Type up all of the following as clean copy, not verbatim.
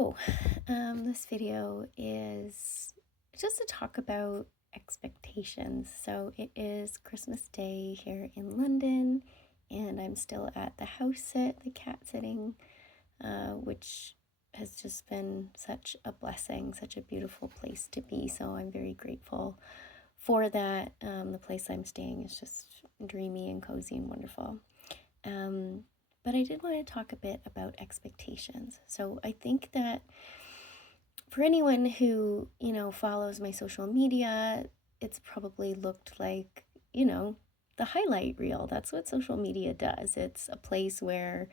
So, this video is just to talk about expectations. So, it is Christmas Day here in London, and I'm still at the house sit, the cat sitting, which has just been such a blessing, such a beautiful place to be. So, I'm very grateful for that. The place I'm staying is just dreamy and cozy and wonderful. Um, but I did want to talk a bit about expectations. So I think that for anyone who, follows my social media, it's probably looked like, the highlight reel. That's what social media does. It's a place where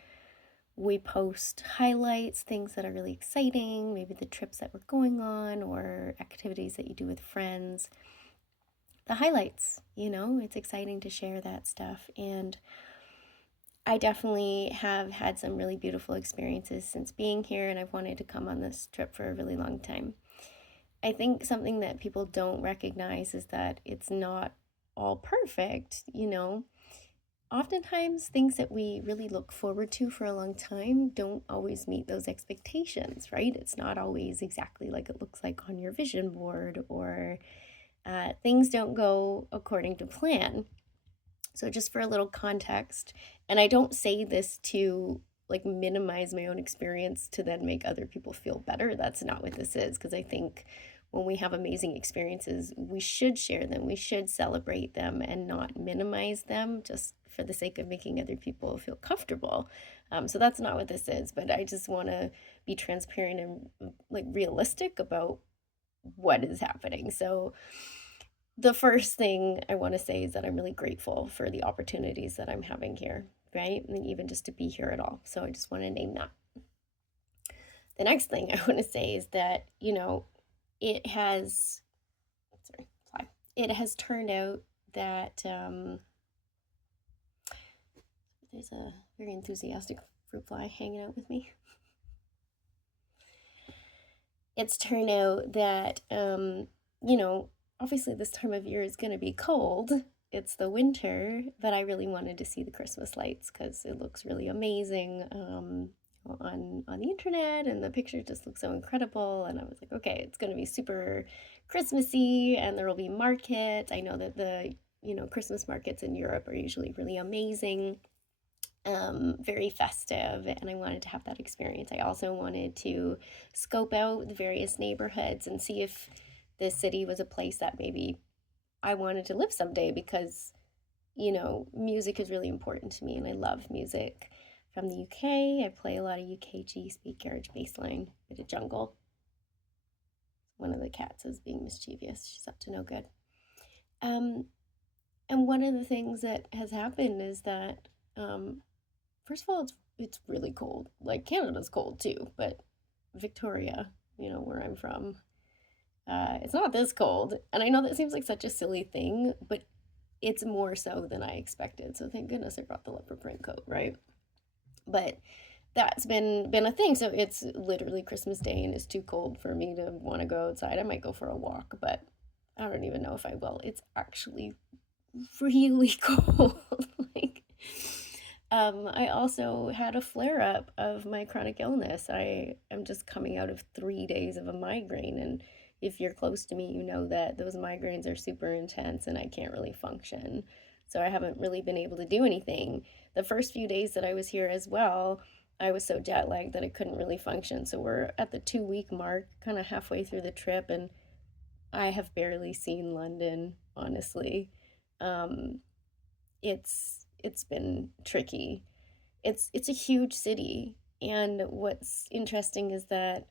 we post highlights, things that are really exciting, maybe the trips that we're going on or activities that you do with friends. The highlights, it's exciting to share that stuff. And I definitely have had some really beautiful experiences since being here, and I've wanted to come on this trip for a really long time. I think something that people don't recognize is that it's not all perfect. Oftentimes, things that we really look forward to for a long time don't always meet those expectations, right? It's not always exactly like it looks like on your vision board, or things don't go according to plan. So, just for a little context, and I don't say this to like minimize my own experience to then make other people feel better. That's not what this is. Because I think when we have amazing experiences, we should share them, we should celebrate them and not minimize them just for the sake of making other people feel comfortable. So, that's not what this is. But I just want to be transparent and like realistic about what is happening. So, the first thing I want to say is that I'm really grateful for the opportunities that I'm having here, right? And even just to be here at all. So I just want to name that. The next thing I want to say is that, it has, sorry, fly. It has turned out that there's a very enthusiastic fruit fly hanging out with me. It's turned out that, obviously this time of year is going to be cold. It's the winter, but I really wanted to see the Christmas lights because it looks really amazing on the internet, and the picture just looks so incredible. And I was like, okay, it's going to be super Christmassy, and there will be markets. I know that the Christmas markets in Europe are usually really amazing, very festive, and I wanted to have that experience. I also wanted to scope out the various neighborhoods and see if the city was a place that maybe I wanted to live someday because, music is really important to me and I love music. From the UK, I play a lot of UKG, speed carriage, bassline, bit of jungle. One of the cats is being mischievous. She's up to no good. And one of the things that has happened is that, first of all, it's really cold. Like Canada's cold too, but Victoria, where I'm from, it's not this cold. And I know that seems like such a silly thing, but it's more so than I expected. So thank goodness I brought the leopard print coat, right? But that's been a thing. So it's literally Christmas Day and it's too cold for me to want to go outside. I might go for a walk, but I don't even know if I will. It's actually really cold. like I also had a flare up of my chronic illness. I am just coming out of 3 days of a migraine, and if you're close to me, you know that those migraines are super intense and I can't really function. So I haven't really been able to do anything. The first few days that I was here as well, I was so jet lagged that I couldn't really function. So we're at the 2 week mark, kind of halfway through the trip, and I have barely seen London, honestly. Um, it's been tricky. It's a huge city, and what's interesting is that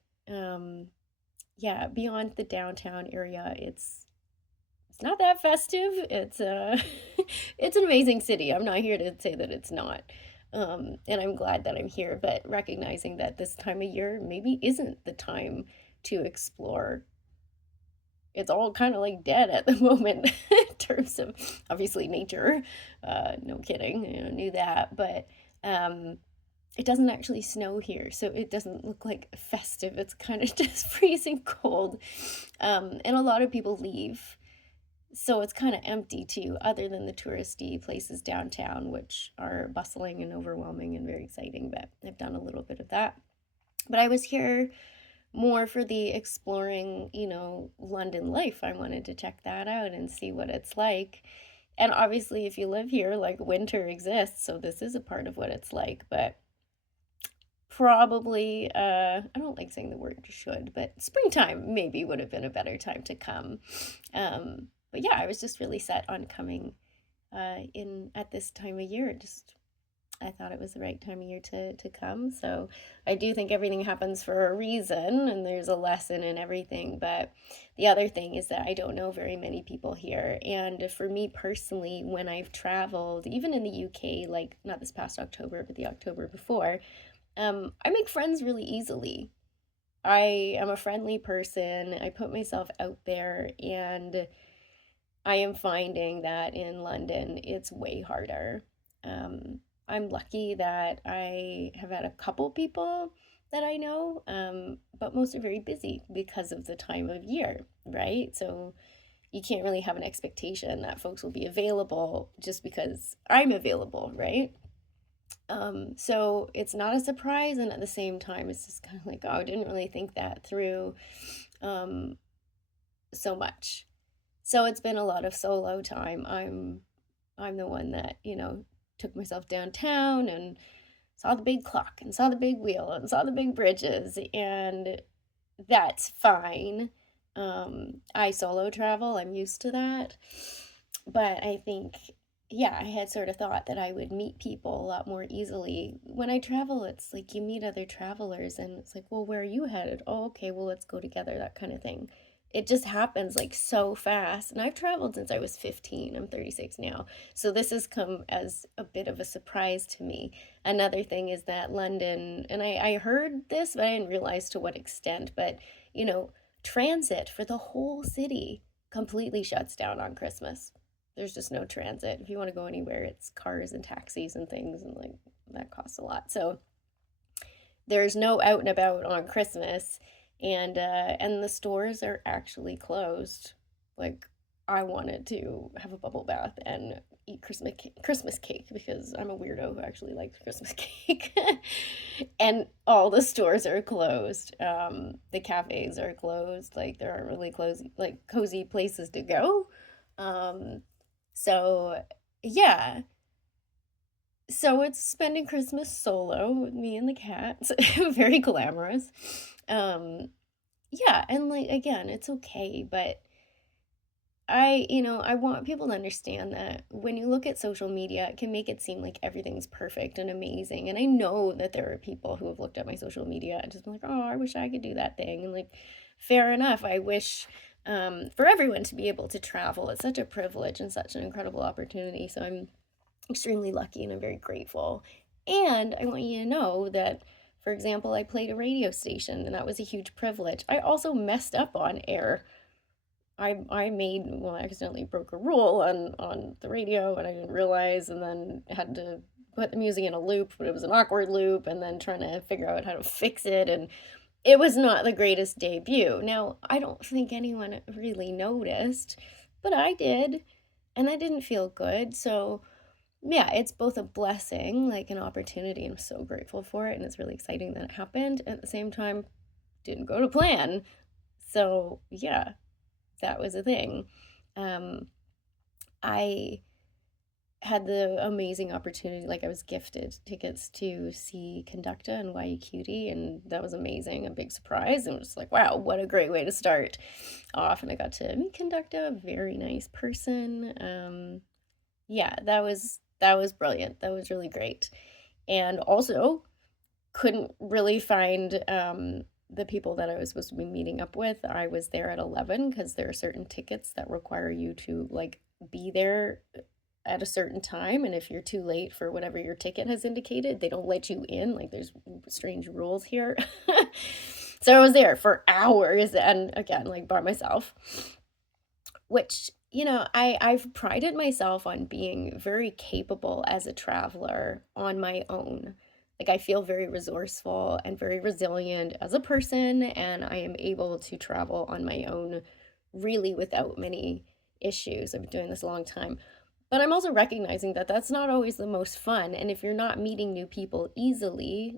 yeah, beyond the downtown area, it's not that festive. It's it's an amazing city. I'm not here to say that it's not. And I'm glad that I'm here, but recognizing that this time of year maybe isn't the time to explore. It's all kind of like dead at the moment in terms of obviously nature. No kidding, knew that, but it doesn't actually snow here, so it doesn't look like festive. It's kind of just freezing cold, and a lot of people leave, so it's kind of empty too, other than the touristy places downtown, which are bustling and overwhelming and very exciting. But I've done a little bit of that. But I was here more for the exploring, London life. I wanted to check that out and see what it's like. And obviously, if you live here, like winter exists, so this is a part of what it's like. But probably, I don't like saying the word should, but springtime maybe would have been a better time to come. But yeah, I was just really set on coming in at this time of year. Just I thought it was the right time of year to come. So I do think everything happens for a reason and there's a lesson in everything. But the other thing is that I don't know very many people here. And for me personally, when I've traveled, even in the UK, like not this past October, but the October before, I make friends really easily. I am a friendly person. I put myself out there, and I am finding that in London, it's way harder. I'm lucky that I have had a couple people that I know, but most are very busy because of the time of year, right? So you can't really have an expectation that folks will be available just because I'm available, right? So it's not a surprise, and at the same time, it's just kind of like, oh, I didn't really think that through um, so much. So it's been a lot of solo time. I'm the one that, took myself downtown and saw the big clock and saw the big wheel and saw the big bridges, and that's fine. I solo travel, I'm used to that. But I think, yeah, I had sort of thought that I would meet people a lot more easily. When I travel, it's like you meet other travelers and it's like, well, where are you headed? Oh, okay, well, let's go together, that kind of thing. It just happens like so fast. And I've traveled since I was 15. I'm 36 now. So this has come as a bit of a surprise to me. Another thing is that London, and I heard this, but I didn't realize to what extent, but you know, transit for the whole city completely shuts down on Christmas. There's just no transit. If you want to go anywhere, it's cars and taxis and things, and like that costs a lot. So there's no out and about on Christmas, and the stores are actually closed. Like I wanted to have a bubble bath and eat Christmas cake because I'm a weirdo who actually likes Christmas cake. And all the stores are closed. The cafes are closed. Like there aren't really cozy places to go. Um, so yeah, so it's spending Christmas solo with me and the cats. Very glamorous. Um, yeah, and like again, it's okay, but I want people to understand that when you look at social media, it can make it seem like everything's perfect and amazing. And I know that there are people who have looked at my social media and just been like, oh, I wish I could do that thing. And like, fair enough. I wish for everyone to be able to travel. It's such a privilege and such an incredible opportunity. So I'm extremely lucky and I'm very grateful. And I want you to know that, for example, I played a radio station and that was a huge privilege. I also messed up on air. I accidentally broke a rule on the radio and I didn't realize, and then had to put the music in a loop, but it was an awkward loop, and then trying to figure out how to fix it, and it was not the greatest debut. Now, I don't think anyone really noticed, but I did, and that didn't feel good. So, yeah, it's both a blessing, like an opportunity. I'm so grateful for it, and it's really exciting that it happened. At the same time, didn't go to plan. So, yeah, that was a thing. Um, I had the amazing opportunity, like I was gifted tickets to see Conducta and Why Cutie, and that was amazing, a big surprise, and was like, wow, what a great way to start off. And I got to meet Conducta, a very nice person. Yeah, that was brilliant. That was really great. And also couldn't really find the people that I was supposed to be meeting up with. I was there at 11 because there are certain tickets that require you to like be there at a certain time, and if you're too late for whatever your ticket has indicated, they don't let you in. Like there's strange rules here. So I was there for hours, and again, like by myself, which I've prided myself on being very capable as a traveler on my own. Like I feel very resourceful and very resilient as a person, and I am able to travel on my own really without many issues. I've been doing this a long time. But I'm also recognizing that that's not always the most fun, and if you're not meeting new people easily,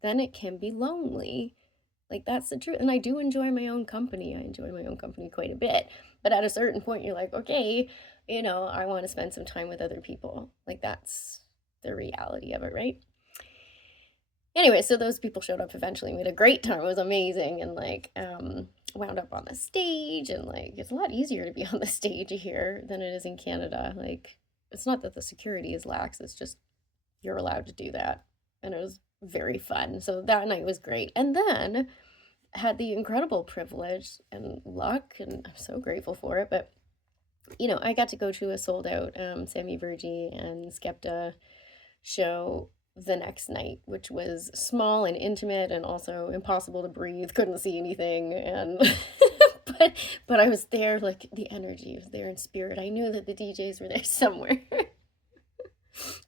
then it can be lonely. Like, that's the truth. And I do enjoy my own company. I enjoy my own company quite a bit. But at a certain point, you're like, okay, I want to spend some time with other people. Like, that's the reality of it, right? Anyway, so those people showed up eventually. We had a great time. It was amazing. And like, wound up on the stage. And like, it's a lot easier to be on the stage here than it is in Canada. Like, it's not that the security is lax, it's just you're allowed to do that. And it was very fun. So that night was great. And then had the incredible privilege and luck, and I'm so grateful for it. But I got to go to a sold out Sammy Verji and Skepta show the next night, which was small and intimate and also impossible to breathe, couldn't see anything, and but I was there, like the energy was there in spirit. I knew that the DJs were there somewhere.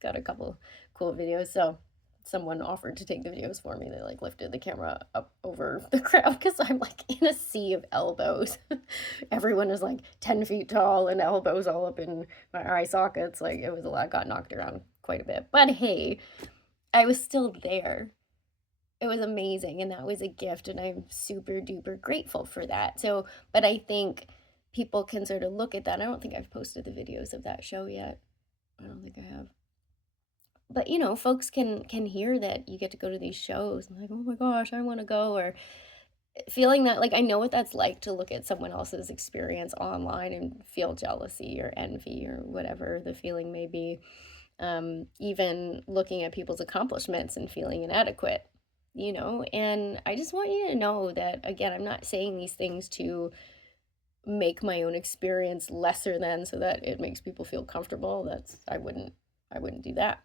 Got a couple cool videos, so someone offered to take the videos for me. They like lifted the camera up over the crowd because I'm like in a sea of elbows. Everyone is like 10 feet tall and elbows all up in my eye sockets. Like it was a lot, got knocked around quite a bit. But hey, I was still there. It was amazing, and that was a gift, and I'm super duper grateful for that. So, but I think people can sort of look at that. I don't think I've posted the videos of that show yet. I don't think I have. But folks can hear that you get to go to these shows and like, oh my gosh, I want to go, or feeling that, like, I know what that's like to look at someone else's experience online and feel jealousy or envy or whatever the feeling may be. Even looking at people's accomplishments and feeling inadequate, and I just want you to know that, again, I'm not saying these things to make my own experience lesser than so that it makes people feel comfortable. I wouldn't do that.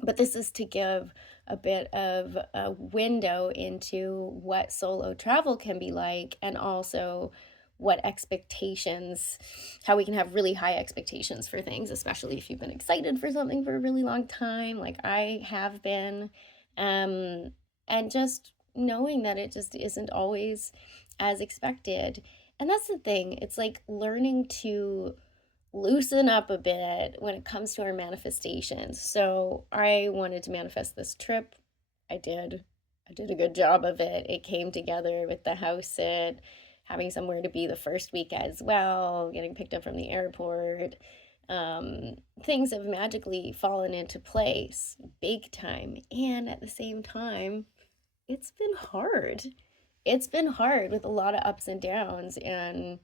But this is to give a bit of a window into what solo travel can be like, and also what expectations, how we can have really high expectations for things, especially if you've been excited for something for a really long time, like I have been. And just knowing that it just isn't always as expected. And that's the thing. It's like learning to loosen up a bit when it comes to our manifestations. So I wanted to manifest this trip. I did. I did a good job of it. It came together with the house sit, having somewhere to be the first week as well, getting picked up from the airport. Things have magically fallen into place big time. And at the same time, it's been hard. It's been hard with a lot of ups and downs. And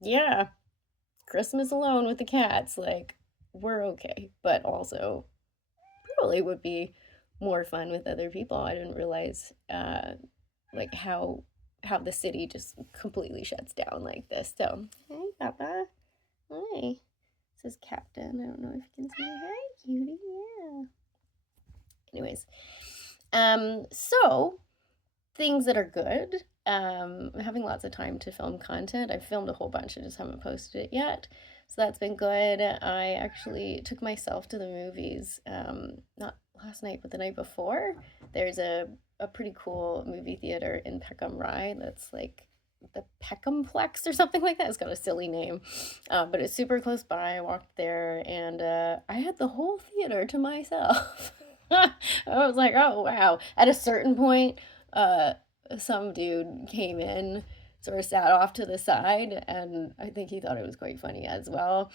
yeah, Christmas alone with the cats, like, we're okay. But also, probably would be more fun with other people. I didn't realize, like, how the city just completely shuts down like this. So, hey, Papa. Hi. This is Captain. I don't know if you can see. Hi, cutie. Yeah. Anyways, so things that are good. Having lots of time to film content. I've filmed a whole bunch. I just haven't posted it yet. So that's been good. I actually took myself to the movies, not last night, but the night before. There's a pretty cool movie theater in Peckham Rye that's like the Peckhamplex or something like that. It's got a silly name, but it's super close by. I walked there, and I had the whole theater to myself. I was like, oh wow. At a certain point, some dude came in, sort of sat off to the side, and I think he thought it was quite funny as well.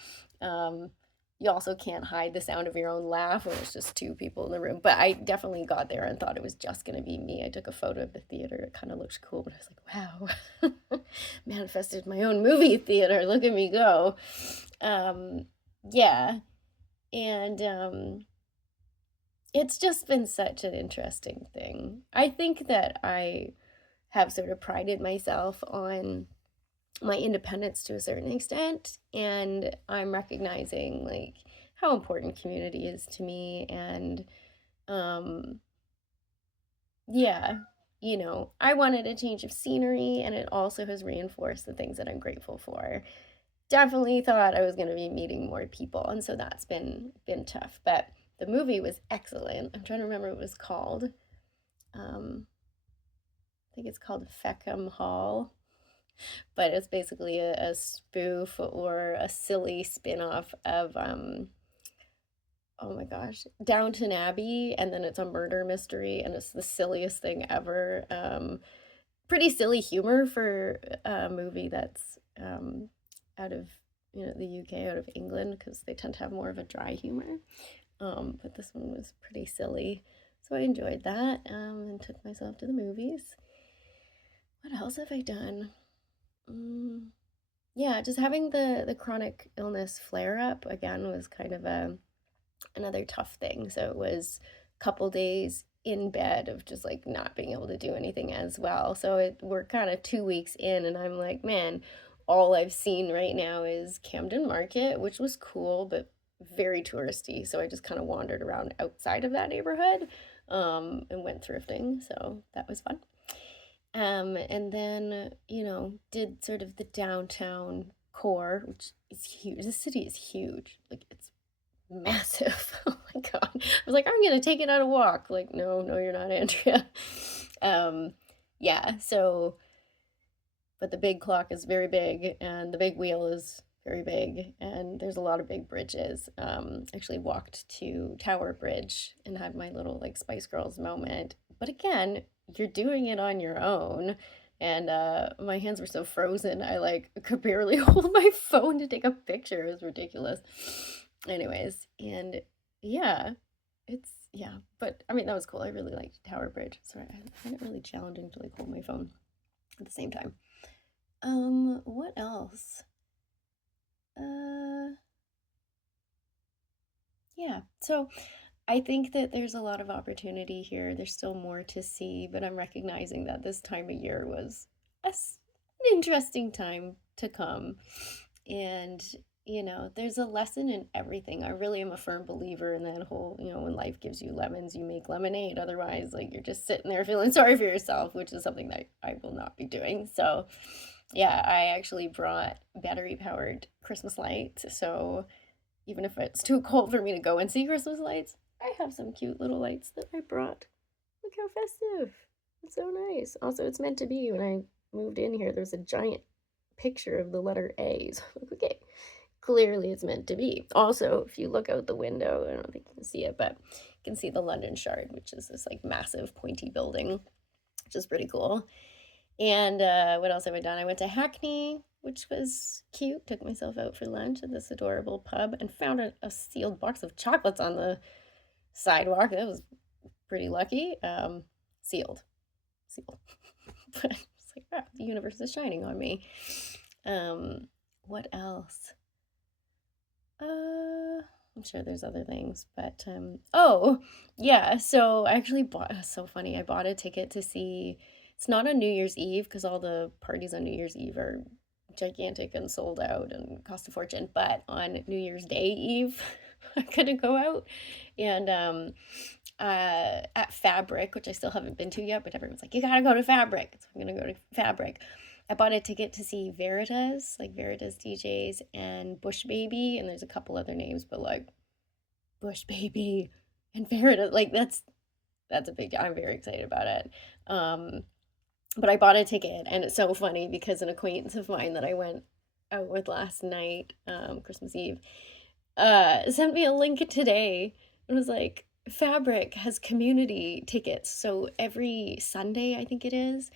You also can't hide the sound of your own laugh when it's just two people in the room. But I definitely got there and thought it was just going to be me. I took a photo of the theater. It kind of looked cool, but I was like, wow, manifested my own movie theater. Look at me go. Yeah. And it's just been such an interesting thing. I think that I have sort of prided myself on my independence to a certain extent, and I'm recognizing like how important community is to me. And yeah, I wanted a change of scenery, and it also has reinforced the things that I'm grateful for. Definitely thought I was going to be meeting more people, and so that's been tough, but the movie was excellent. I'm trying to remember what it was called. I think it's called Feckham Hall, but it's basically a spoof or a silly spin-off of oh my gosh, Downton Abbey, and then it's a murder mystery, and it's the silliest thing ever. Pretty silly humor for a movie that's out of the UK, out of England, because they tend to have more of a dry humor. But this one was pretty silly, so I enjoyed that and took myself to the movies. What else have I done? Mm, yeah, just having the chronic illness flare up again was kind of a another tough thing. So it was a couple days in bed of just like not being able to do anything as well. So we're kind of 2 weeks in, and I'm like, man, all I've seen right now is Camden Market, which was cool, but very touristy. So I just kind of wandered around outside of that neighborhood and went thrifting. So that was fun. And then, did sort of the downtown core, which is huge. The city is huge. Like it's massive. Oh my God. I was like, I'm gonna take it on a walk. Like, no, no, you're not, Andrea. Um, yeah, so but the big clock is very big and the big wheel is very big and there's a lot of big bridges. Actually walked to Tower Bridge and had my little like Spice Girls moment. But again, you're doing it on your own. And my hands were so frozen, I like could barely hold my phone to take a picture. It was ridiculous. Anyways, and yeah, yeah, but I mean, that was cool. I really liked Tower Bridge. Sorry, I find it really challenging to like hold my phone at the same time. What else? Uh, yeah. So I think that there's a lot of opportunity here. There's still more to see, but I'm recognizing that this time of year was an interesting time to come. And, there's a lesson in everything. I really am a firm believer in that whole, when life gives you lemons, you make lemonade. Otherwise, like you're just sitting there feeling sorry for yourself, which is something that I will not be doing. So, yeah, I actually brought battery powered Christmas lights. So, even if it's too cold for me to go and see Christmas lights, I have some cute little lights that I brought. Look how festive. It's so nice. Also, it's meant to be. When I moved in here, there's a giant picture of the letter A. So, okay, clearly it's meant to be. Also, if you look out the window, I don't think you can see it, but you can see the London Shard, which is this like massive pointy building, which is pretty cool. And what else have I done? I went to Hackney, which was cute. Took myself out for lunch at this adorable pub and found a sealed box of chocolates on the sidewalk. That was pretty lucky. Sealed. Sealed. But it's like, ah, the universe is shining on me. What else? I'm sure there's other things, but oh, yeah, so I actually bought, so funny. I bought a ticket to see, it's not on New Year's Eve because all the parties on New Year's Eve are gigantic and sold out and cost a fortune, but on New Year's Day Eve, I couldn't go out. And at Fabric, which I still haven't been to yet, but everyone's like, you gotta go to Fabric. So I'm gonna go to Fabric. I bought a ticket to see Veritas, like Veritas DJs and Bush Baby, and there's a couple other names, but like Bush Baby and Veritas, like that's a big. I'm very excited about it. But I bought a ticket, and it's so funny because an acquaintance of mine that I went out with last night, Christmas Eve, sent me a link today. It was like Fabric has community tickets, so every Sunday I think it is,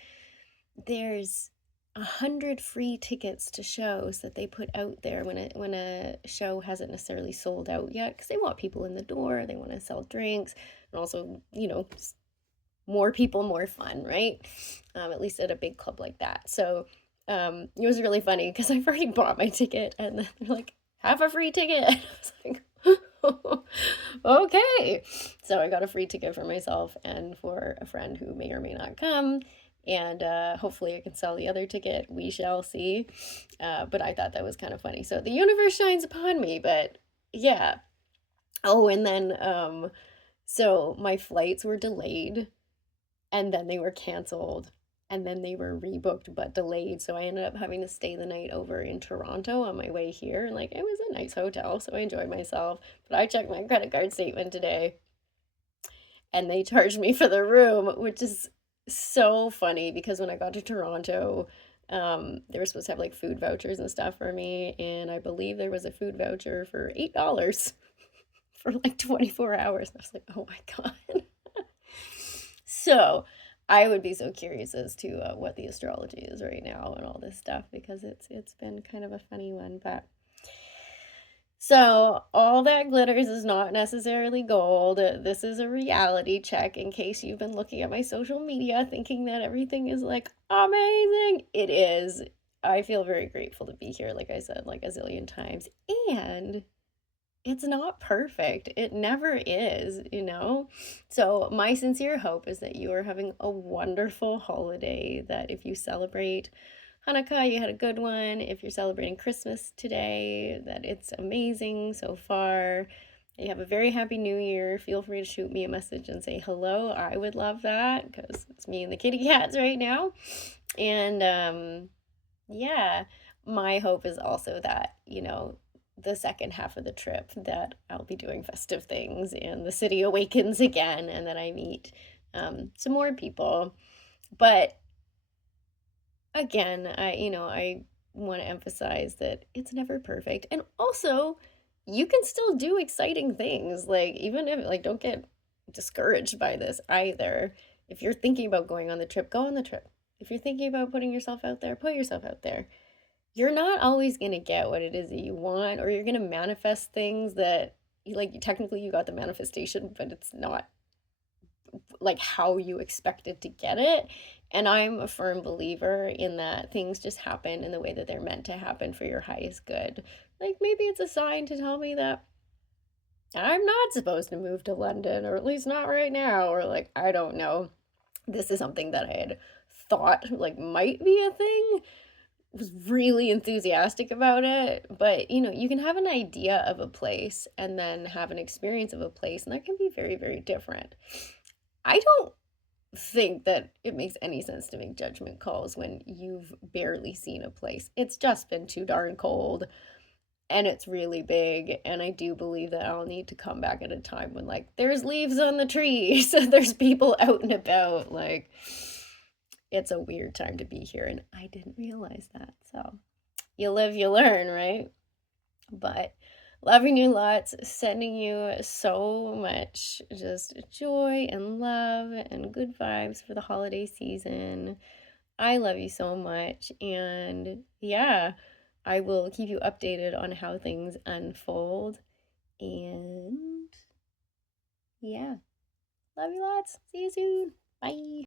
there's 100 free tickets to shows that they put out there when a show hasn't necessarily sold out yet, because they want people in the door, they want to sell drinks, and also more people, more fun, right? At least at a big club like that. So it was really funny because I've already bought my ticket, and then they're like, have a free ticket. I was like, okay. So I got a free ticket for myself and for a friend who may or may not come, and hopefully I can sell the other ticket. We shall see. But I thought that was kind of funny. So the universe shines upon me, but yeah. Oh, and then so my flights were delayed, and then they were canceled, and then they were rebooked but delayed. So I ended up having to stay the night over in Toronto on my way here. And like it was a nice hotel, so I enjoyed myself. But I checked my credit card statement today, and they charged me for the room, which is so funny because when I got to Toronto, they were supposed to have like food vouchers and stuff for me, and I believe there was a food voucher for $8 for like 24 hours. I was like, oh my God. So I would be so curious as to what the astrology is right now and all this stuff, because it's been kind of a funny one. But so all that glitters is not necessarily gold. This is a reality check in case you've been looking at my social media thinking that everything is like amazing. It is. I feel very grateful to be here, like I said, like a zillion times. And it's not perfect. It never is, you know? So, my sincere hope is that you are having a wonderful holiday, that if you celebrate Hanukkah, you had a good one. If you're celebrating Christmas today, that it's amazing so far. You have a very happy new year. Feel free to shoot me a message and say hello. I would love that because it's me and the kitty cats right now. And yeah, my hope is also that, the second half of the trip, that I'll be doing festive things and the city awakens again, and that I meet some more people. But again, I want to emphasize that it's never perfect. And also, you can still do exciting things. Like, even if, like, don't get discouraged by this either. If you're thinking about going on the trip, go on the trip. If you're thinking about putting yourself out there, put yourself out there. You're not always going to get what it is that you want, or you're going to manifest things that, like, technically you got the manifestation, but it's not like how you expected to get it. And I'm a firm believer in that things just happen in the way that they're meant to happen for your highest good. Like, maybe it's a sign to tell me that I'm not supposed to move to London, or at least not right now, or like, I don't know. This is something that I had thought like might be a thing, was really enthusiastic about it. But you can have an idea of a place and then have an experience of a place, and that can be very, very different. I don't think that it makes any sense to make judgment calls when you've barely seen a place. It's just been too darn cold and it's really big. And I do believe that I'll need to come back at a time when, like, there's leaves on the trees, there's people out and about. Like, it's a weird time to be here, and I didn't realize that. So you live, you learn, right? But loving you lots, sending you so much just joy and love and good vibes for the holiday season. I love you so much. And yeah, I will keep you updated on how things unfold. And yeah, love you lots. See you soon. Bye.